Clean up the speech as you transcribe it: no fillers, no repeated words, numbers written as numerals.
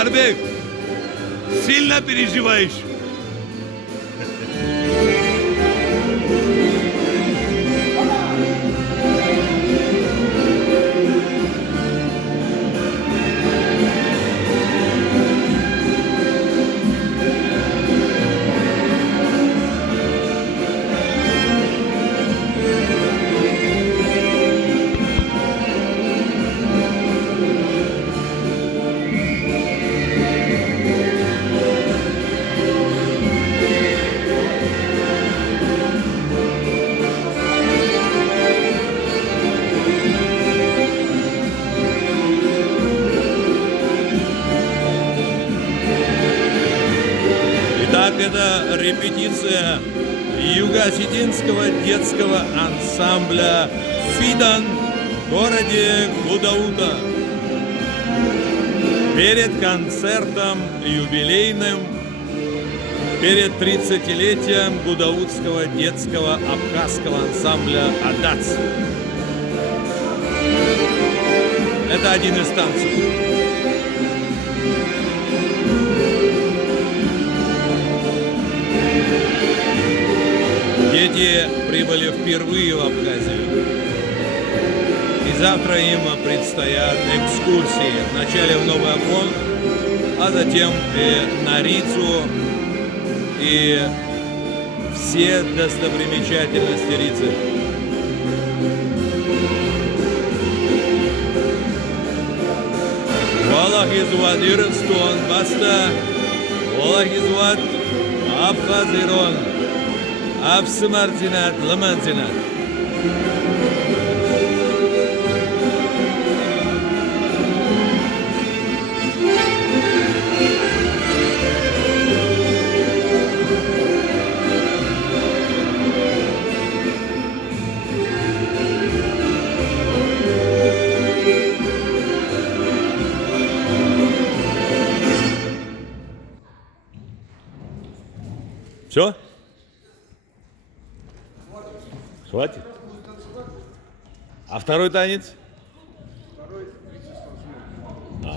Захарбек, сильно переживаешь? Итак, это репетиция юго-осетинского детского ансамбля «Фидан» в городе Гудаута. Перед концертом юбилейным, перед 30-летием гудаутского детского абхазского ансамбля «Адац». Это один из танцев. Дети прибыли впервые в Абхазию. И завтра им предстоят экскурсии. Вначале в Новый Афон, а затем и на Рицу, и все достопримечательности Рицы. Валах изват Ирстон, баста, Валах изват Абхазирон. Авсымардинат, Ламандинат. Все? Хватит? А второй танец? Второй